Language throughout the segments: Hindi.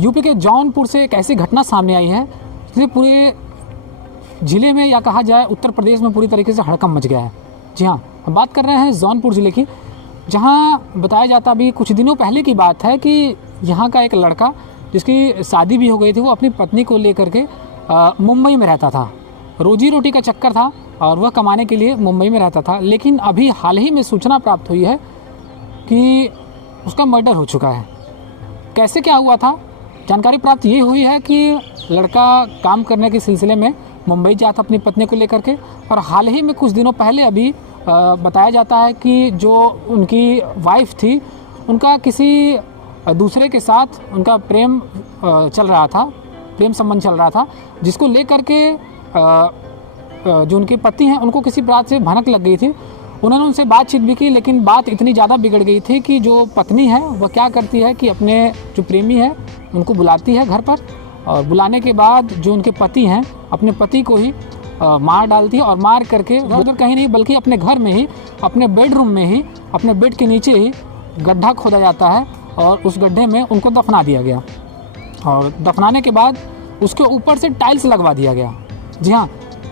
यूपी के जौनपुर से एक ऐसी घटना सामने आई है जिससे पूरे ज़िले में या कहा जाए उत्तर प्रदेश में पूरी तरीके से हड़कंप मच गया है। जी हाँ, हम बात कर रहे हैं जौनपुर ज़िले की, जहाँ बताया जाता अभी कुछ दिनों पहले की बात है कि यहाँ का एक लड़का जिसकी शादी भी हो गई थी, वो अपनी पत्नी को लेकर के मुंबई में रहता था। रोजी रोटी का चक्कर था और वह कमाने के लिए मुंबई में रहता था। लेकिन अभी हाल ही में सूचना प्राप्त हुई है कि उसका मर्डर हो चुका है। कैसे क्या हुआ था, जानकारी प्राप्त ये हुई है कि लड़का काम करने के सिलसिले में मुंबई गया था अपनी पत्नी को लेकर के, और हाल ही में कुछ दिनों पहले अभी बताया जाता है कि जो उनकी वाइफ थी उनका किसी दूसरे के साथ उनका प्रेम चल रहा था, प्रेम संबंध चल रहा था, जिसको लेकर के जो उनके पति हैं उनको किसी बात से भनक लग गई थी। उन्होंने उनसे बातचीत भी की, लेकिन बात इतनी ज़्यादा बिगड़ गई थी कि जो पत्नी है वह क्या करती है कि अपने जो प्रेमी है उनको बुलाती है घर पर, और बुलाने के बाद जो उनके पति हैं अपने पति को ही मार डालती है, और मार करके उधर कहीं नहीं बल्कि अपने घर में ही, अपने बेडरूम में ही, अपने बेड के नीचे ही गड्ढा खोदा जाता है और उस गड्ढे में उनको दफना दिया गया। और दफनाने के बाद उसके ऊपर से टाइल्स लगवा दिया गया। जी हाँ,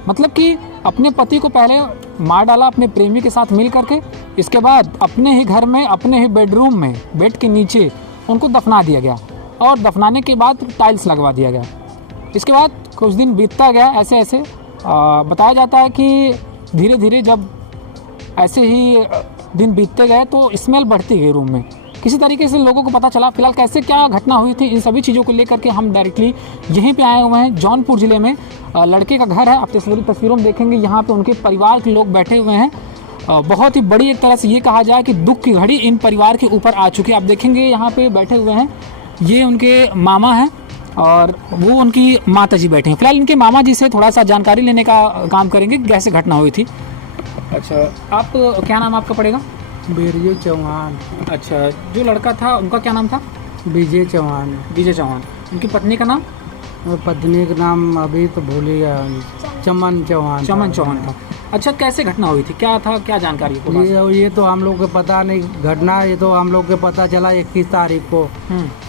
मतलब कि अपने पति को पहले मार डाला अपने प्रेमी के साथ मिल करके, इसके बाद अपने ही घर में, अपने ही बेडरूम में, बेड के नीचे उनको दफना दिया गया, और दफनाने के बाद टाइल्स लगवा दिया गया। इसके बाद कुछ दिन बीतता गया, ऐसे ऐसे बताया जाता है कि धीरे धीरे जब ऐसे ही दिन बीतते गए तो स्मेल बढ़ती गई रूम में। किसी तरीके से लोगों को पता चला। फिलहाल कैसे क्या घटना हुई थी, इन सभी चीज़ों को लेकर के हम डायरेक्टली यहीं पे आए हुए हैं। जौनपुर ज़िले में लड़के का घर है, आप तस्वीरों में देखेंगे, यहाँ पे उनके परिवार के लोग बैठे हुए हैं। बहुत ही बड़ी एक तरह से ये कहा जाए कि दुख की घड़ी इन परिवार के ऊपर आ चुकी है। आप देखेंगे यहाँ पे बैठे हुए हैं, ये उनके मामा हैं और वो उनकी माता जी बैठे हैं। फिलहाल इनके मामा जी से थोड़ा सा जानकारी लेने का काम करेंगे कैसे घटना हुई थी। अच्छा, आप क्या नाम आपका पड़ेगा? बीरजू चौहान। अच्छा, जो लड़का था उनका क्या नाम था? विजय चौहान। विजय चौहान। उनकी पत्नी का नाम? और पत्नी का नाम अभी तो भूल ही गया, चमन चौहान। चमन चौहान था। अच्छा, कैसे घटना हुई थी, क्या था, क्या जानकारी है? ये तो हम लोग को पता नहीं घटना, ये तो हम लोग को पता चला 21 तारीख को।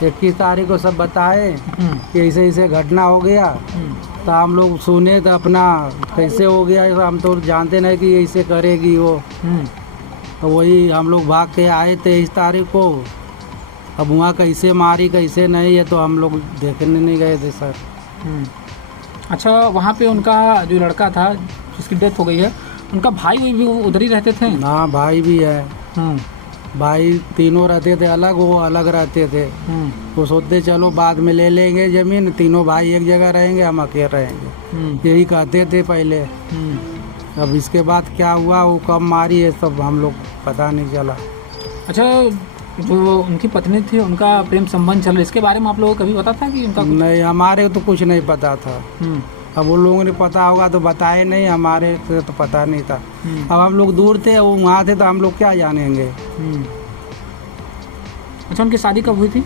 21 तारीख को सब बताए कि ऐसे ऐसे घटना हो गया, तो हम लोग सुने तो अपना कैसे हो गया, हम तो जानते नहीं कि ऐसे करेगी वो। तो वही हम लोग भाग के आए 23 तारीख को। अब वहाँ कैसे मारी कैसे नहीं है तो हम लोग देखने नहीं गए थे सर। अच्छा, वहाँ पे उनका जो लड़का था जिसकी डेथ हो गई है, उनका भाई भी उधर ही रहते थे? हाँ, भाई भी है। भाई तीनों रहते थे अलग, वो अलग रहते थे। तो सोचते चलो बाद में ले लेंगे ज़मीन, तीनों भाई एक जगह रहेंगे, हम अकेले रहेंगे, यही कहते थे पहले। अब इसके बाद क्या हुआ, वो कब मारी है सब हम लोग पता नहीं चला। अच्छा, जो उनकी पत्नी थी उनका प्रेम संबंध चल रहा है, इसके बारे में आप लोगों को कभी पता था कि उनका? नहीं, हमारे तो कुछ नहीं पता था। अब वो लोगों ने पता होगा तो बताए नहीं, हमारे तो पता नहीं था। अब हम लोग दूर थे, वो वहाँ थे, तो हम लोग क्या जानेंगे। अच्छा, उनकी शादी कब हुई थी?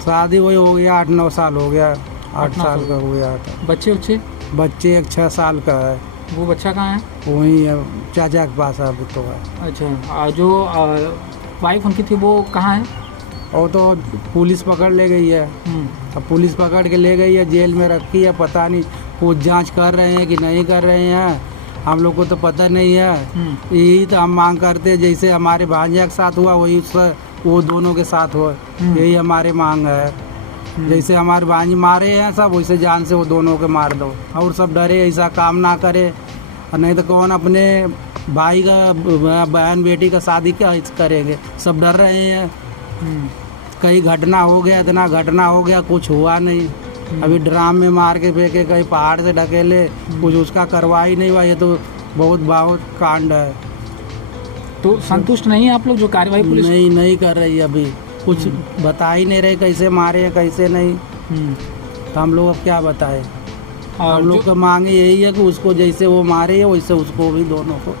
शादी वही हो गया 8-9 साल हो गया, 8 साल का हो गया था। बच्चे एक 6 साल का है। वो बच्चा कहाँ है? वही है, चाचा के पास अभी तो है। अच्छा, जो वाइफ उनकी थी वो कहाँ है? और तो पुलिस पकड़ ले गई है। अब पुलिस पकड़ के ले गई है, जेल में रखी है, पता नहीं पूछ जांच कर रहे हैं कि नहीं कर रहे हैं, हम लोग को तो पता नहीं है। यही तो हम मांग करते हैं, जैसे हमारे भांजा के साथ हुआ वही वो दोनों के साथ हो, यही हमारे मांग है। जैसे हमारे भांजी मारे हैं सब, वैसे जान से वो दोनों के मार दो, और सब डरे ऐसा काम ना करे, और नहीं तो कौन अपने भाई का, बहन बेटी का शादी क्या करेंगे, सब डर रहे हैं। कई घटना हो गया, इतना घटना हो गया, कुछ हुआ नहीं। अभी ड्राम में मार के फेंके, कहीं पहाड़ से ढकेले, कुछ उसका कार्रवाई नहीं हुआ। ये तो बहुत कांड है। तो संतुष्ट नहीं है आप लोग जो कार्रवाई पुलिस नहीं कर रही अभी, कुछ बता ही नहीं रहे कैसे मारे हैं कैसे नहीं। तो हम लोग अब क्या बताएं। और हम लोग का मांग यही है कि उसको जैसे वो मारे है वैसे उसको भी दोनों को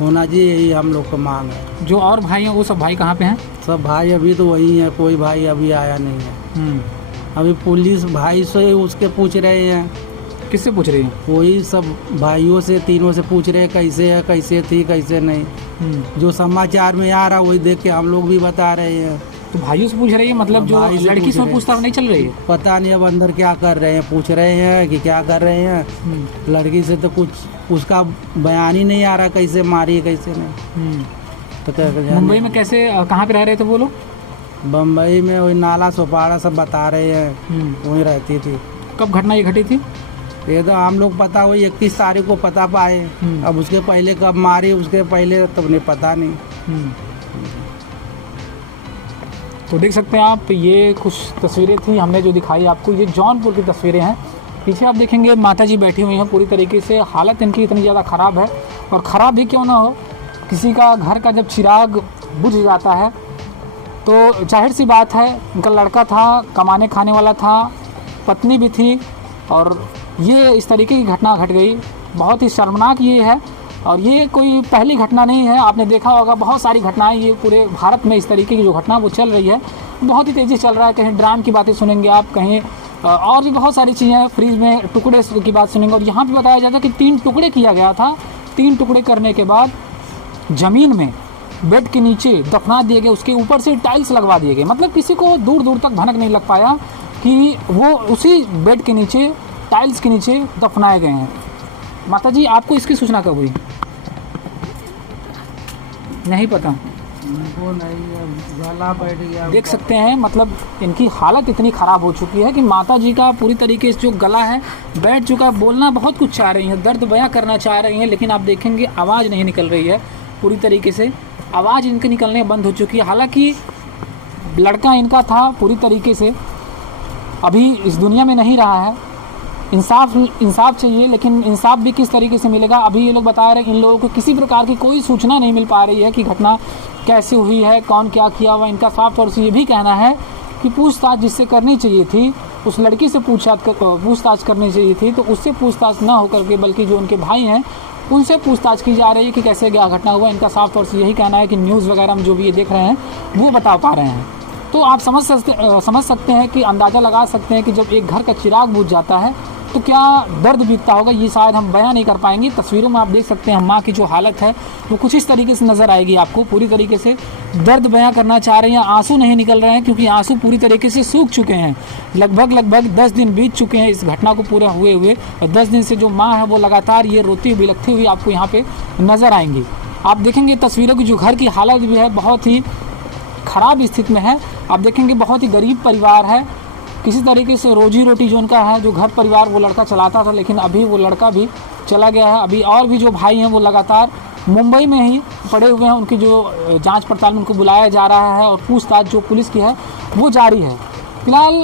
होना चाहिए, यही हम लोग का मांग है। जो और भाई हैं वो सब भाई कहाँ पे हैं? सब भाई अभी तो वही है, कोई भाई अभी आया नहीं है। अभी पुलिस भाई से उसके पूछ रहे हैं। किससे पूछ रही है? वही सब भाइयों से, तीनों से पूछ रहे हैं कैसे है, कैसे थी, कैसे नहीं। जो समाचार में आ रहा वही देख के हम लोग भी बता रहे हैं। तो भाइयों से पूछ रही है, मतलब जो भाई से लड़की पूछ से रहे पूछताछ नहीं चल रही है? पता नहीं अब अंदर क्या कर रहे हैं, पूछ रहे हैं कि क्या कर रहे हैं। लड़की से तो कुछ उसका बयान ही नहीं आ रहा, कैसे मारी है कैसे नहीं। तो क्या जाने। मुंबई में कैसे कहाँ पे रह रहे थे वो लोग? बम्बई में वही नाला सोपाड़ा सब बता रहे हैं, वहीं रहती थी। कब घटना ये घटी थी? ये तो हम लोग पता वही 31 तारीख को पता पाए। अब उसके पहले कब मारी, उसके पहले तब नहीं पता नहीं। तो देख सकते हैं आप, ये कुछ तस्वीरें थी हमने जो दिखाई आपको, ये जौनपुर की तस्वीरें हैं। पीछे आप देखेंगे माता जी बैठी हुई हैं, पूरी तरीके से हालत इनकी इतनी ज़्यादा ख़राब है। और ख़राब भी क्यों ना हो, किसी का घर का जब चिराग बुझ जाता है तो जाहिर सी बात है, इनका लड़का था, कमाने खाने वाला था, पत्नी भी थी, और ये इस तरीके की घटना घट गई। बहुत ही शर्मनाक ये है, और ये कोई पहली घटना नहीं है। आपने देखा होगा बहुत सारी घटनाएं ये पूरे भारत में इस तरीके की जो घटना वो चल रही है, बहुत ही तेज़ी चल रहा है। कहीं ड्राम की बातें सुनेंगे आप, कहीं और भी बहुत सारी चीज़ें, फ्रीज में टुकड़े की बात सुनेंगे। और यहाँ पे बताया जाता है कि 3 टुकड़े किया गया था। 3 टुकड़े करने के बाद ज़मीन में बेड के नीचे दफना दिए गए, उसके ऊपर से टाइल्स लगवा दिए गए। मतलब किसी को दूर दूर तक भनक नहीं लग पाया कि वो उसी बेड के नीचे, टाइल्स के नीचे दफनाए गए हैं। माता जी, आपको इसकी सूचना कब हुई? नहीं पता। वो नहीं, गला बैठ गया। देख सकते हैं, मतलब इनकी हालत इतनी ख़राब हो चुकी है कि माता जी का पूरी तरीके से जो गला है बैठ चुका है। बोलना बहुत कुछ चाह रही हैं, दर्द बयां करना चाह रही हैं, लेकिन आप देखेंगे आवाज़ नहीं निकल रही है। पूरी तरीके से आवाज़ इनके निकलने बंद हो चुकी है। हालांकि लड़का इनका था, पूरी तरीके से अभी इस दुनिया में नहीं रहा है। इंसाफ चाहिए, लेकिन इंसाफ भी किस तरीके से मिलेगा? अभी ये लोग बता रहे हैं कि इन लोगों को किसी प्रकार की कोई सूचना नहीं मिल पा रही है कि घटना कैसे हुई है, कौन क्या किया हुआ। इनका साफ तौर से ये भी कहना है कि पूछताछ जिससे करनी चाहिए थी, उस लड़की से पूछताछ करनी चाहिए थी, तो उससे पूछताछ ना होकर के बल्कि जो उनके भाई हैं उनसे पूछताछ की जा रही है कि कैसे क्या घटना हुआ। इनका साफ तौर से यही कहना है कि न्यूज़ वगैरह में जो भी ये देख रहे हैं वो बता पा रहे हैं। तो आप समझ सकते हैं कि अंदाज़ा लगा सकते हैं कि जब एक घर का चिराग बुझ जाता है तो क्या दर्द बीतता होगा। ये शायद हम बयां नहीं कर पाएंगे। तस्वीरों में आप देख सकते हैं माँ की जो हालत है वो कुछ इस तरीके से नज़र आएगी आपको। पूरी तरीके से दर्द बयां करना चाह रही हैं, आंसू नहीं निकल रहे हैं क्योंकि आंसू पूरी तरीके से सूख चुके हैं। लगभग 10 दिन बीत चुके हैं इस घटना को पूरा हुए हुए, और 10 दिन से जो माँ है वो लगातार ये रोती बिलखती हुई आपको यहाँ पे नज़र आएंगी। आप देखेंगे तस्वीरों की जो घर की हालत भी है बहुत ही ख़राब स्थिति में है। आप देखेंगे बहुत ही गरीब परिवार है, किसी तरीके से रोजी रोटी जो उनका है, जो घर परिवार वो लड़का चलाता था, लेकिन अभी वो लड़का भी चला गया है। अभी और भी जो भाई हैं वो लगातार मुंबई में ही पड़े हुए हैं। उनकी जो जांच पड़ताल में उनको बुलाया जा रहा है और पूछताछ जो पुलिस की है वो जारी है। फिलहाल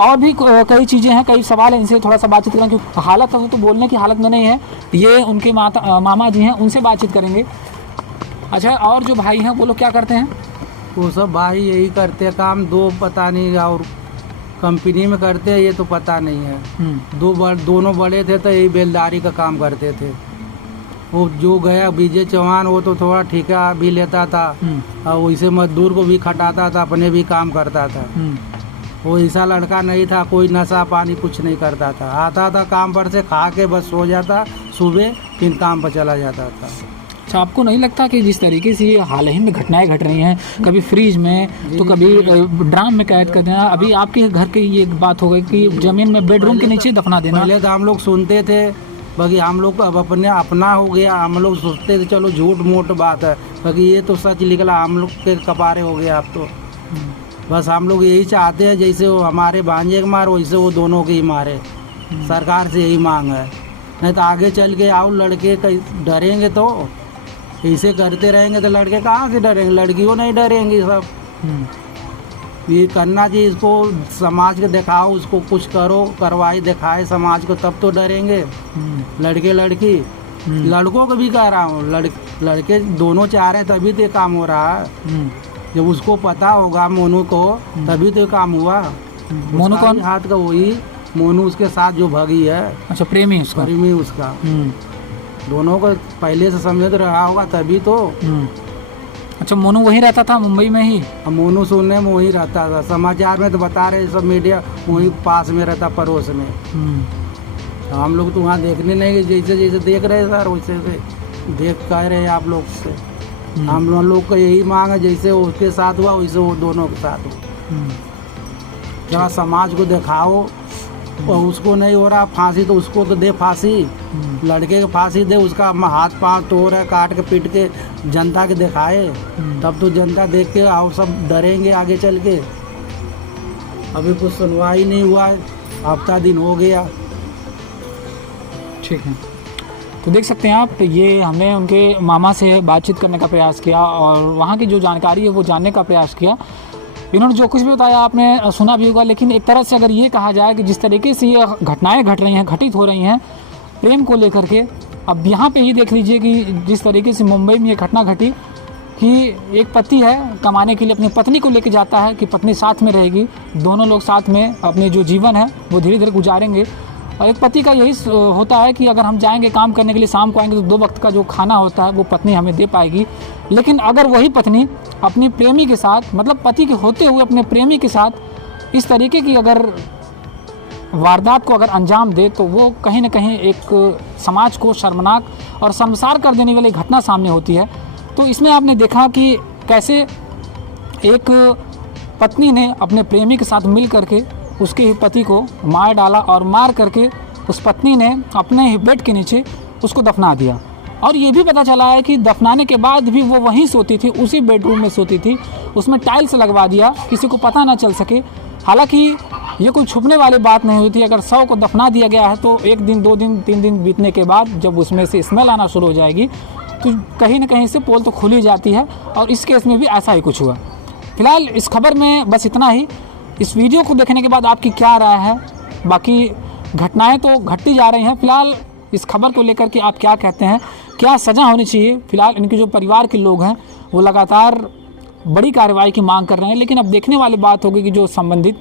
और भी कई चीज़ें हैं, कई सवाल हैं, इनसे थोड़ा सा बातचीत करेंगे क्योंकि हालत है वो तो बोलने की हालत में नहीं है। ये उनके मामा जी हैं, उनसे बातचीत करेंगे। अच्छा, और जो भाई हैं वो लोग क्या करते हैं? वो सब भाई यही करते हैं काम, 2 पता नहीं और कंपनी में करते हैं, ये तो पता नहीं है। दोनों बड़े थे तो यही बेलदारी का काम करते थे। वो जो गया विजय चौहान, वो तो थोड़ा ठेका भी लेता था और वैसे मजदूर को भी खटाता था, अपने भी काम करता था। वो ऐसा लड़का नहीं था, कोई नशा पानी कुछ नहीं करता था। आता था काम पर से, खा के बस सो जाता, सुबह फिर काम पर चला जाता था। अच्छा, आपको नहीं लगता कि जिस तरीके से ये हाल ही में घटनाएं घट रही हैं, कभी फ्रीज में तो कभी ड्राम में कैद कर देना, अभी आपके घर की ये बात हो गई कि जमीन में बेडरूम के नीचे दफना देना। पहले तो हम लोग सुनते थे, बाकी हम लोग को अब अपना हो गया। हम लोग सोचते थे चलो झूठ मूठ बात है, बाकी ये तो सच निकला। हम लोग के कपारे हो गया अब तो। बस हम लोग यही चाहते हैं जैसे वो हमारे भांजे के मारे वैसे वो दोनों के ही मारे। सरकार से यही मांग है, नहीं तो आगे चल के आओ लड़के डरेंगे तो ऐसे करते रहेंगे तो लड़के कहाँ से डरेंगे? लड़कियों नहीं डरेंगी सब। ये करना चाहिए, इसको समाज को दिखाओ, उसको कुछ करो, कार्रवाई दिखाए समाज को, तब तो डरेंगे। लड़के लड़की, लड़कों को भी कह रहा हूँ, लड़के दोनों चाह रहे हैं तभी तो काम हो रहा है। जब उसको पता होगा मोनू को तभी तो काम हुआ। मोनू कौन? हाथ का वही मोनू, उसके साथ जो भागी है। अच्छा, प्रेमी उसका। दोनों को पहले से समझ रहा होगा तभी तो। अच्छा, मोनू वहीं रहता था मुंबई में ही? मोनू सुनने में वहीं रहता था, समाचार में तो बता रहे सब मीडिया, वहीं पास में रहता, पड़ोस में। हम लोग तो वहाँ देखने नहीं, जैसे जैसे देख रहे सर वैसे देख कह रहे हैं आप लोग से। हम लोग का यही मांग है, जैसे उसके साथ हुआ वैसे वो दोनों के साथ हुआ। जहाँ समाज को दिखाओ और उसको नहीं हो रहा फांसी तो उसको तो दे फांसी, लड़के को फांसी दे, उसका हाथ पांव तोड़ है काट के पीट के जनता के दिखाए, तब तो जनता देख के आओ सब डरेंगे आगे चल के। अभी कुछ सुनवाई नहीं हुआ है, हफ्ता दिन हो गया। ठीक है, तो देख सकते हैं आप, ये हमने उनके मामा से बातचीत करने का प्रयास किया और वहाँ की जो जानकारी है वो जानने का प्रयास किया। इन्होंने जो कुछ भी बताया आपने सुना भी होगा, लेकिन एक तरह से अगर ये कहा जाए कि जिस तरीके से ये घटनाएं घट रही हैं, घटित हो रही हैं प्रेम को लेकर के, अब यहाँ पे ये देख लीजिए कि जिस तरीके से मुंबई में ये घटना घटी कि एक पति है कमाने के लिए अपनी पत्नी को लेकर जाता है कि पत्नी साथ में रहेगी, दोनों लोग साथ में अपने जो जीवन है वो धीरे धीरे गुजारेंगे। और एक पति का यही होता है कि अगर हम जाएंगे काम करने के लिए, शाम को आएंगे तो 2 वक्त का जो खाना होता है वो पत्नी हमें दे पाएगी। लेकिन अगर वही पत्नी अपनी प्रेमी के साथ, मतलब पति के होते हुए अपने प्रेमी के साथ इस तरीके की अगर वारदात को अगर अंजाम दे, तो वो कहीं ना कहीं एक समाज को शर्मनाक और शर्मसार कर देने वाली घटना सामने होती है। तो इसमें आपने देखा कि कैसे एक पत्नी ने अपने प्रेमी के साथ मिल करके उसके ही पति को मार डाला और मार करके उस पत्नी ने अपने ही बेड के नीचे उसको दफना दिया। और ये भी पता चला है कि दफनाने के बाद भी वो वहीं सोती थी, उसी बेडरूम में सोती थी, उसमें टाइल्स लगवा दिया, किसी को पता ना चल सके। हालांकि ये कोई छुपने वाली बात नहीं हुई थी। अगर 100 को दफना दिया गया है तो 1 दिन 2 दिन 3 दिन बीतने के बाद जब उसमें से स्मेल आना शुरू हो जाएगी तो कहीं ना कहीं से पोल तो खुल ही जाती है, और इस केस में भी ऐसा ही कुछ हुआ। फिलहाल इस खबर में बस इतना ही। इस वीडियो को देखने के बाद आपकी क्या राय है? बाकी घटनाएं तो घटती जा रही हैं, फिलहाल इस खबर को लेकर के आप क्या कहते हैं? क्या सज़ा होनी चाहिए? फिलहाल इनके जो परिवार के लोग हैं वो लगातार बड़ी कार्रवाई की मांग कर रहे हैं, लेकिन अब देखने वाली बात होगी कि जो संबंधित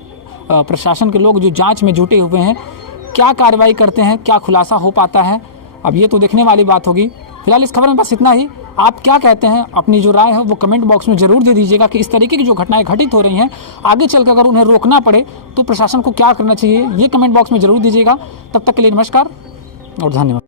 प्रशासन के लोग जो जांच में जुटे हुए हैं क्या कार्रवाई करते हैं, क्या खुलासा हो पाता है, अब ये तो देखने वाली बात होगी। फिलहाल इस खबर में बस इतना ही। आप क्या कहते हैं? अपनी जो राय है वो कमेंट बॉक्स में ज़रूर दे दीजिएगा कि इस तरीके की जो घटनाएं घटित हो रही हैं आगे चलकर अगर उन्हें रोकना पड़े तो प्रशासन को क्या करना चाहिए, ये कमेंट बॉक्स में ज़रूर दीजिएगा। तब तक के लिए नमस्कार और धन्यवाद।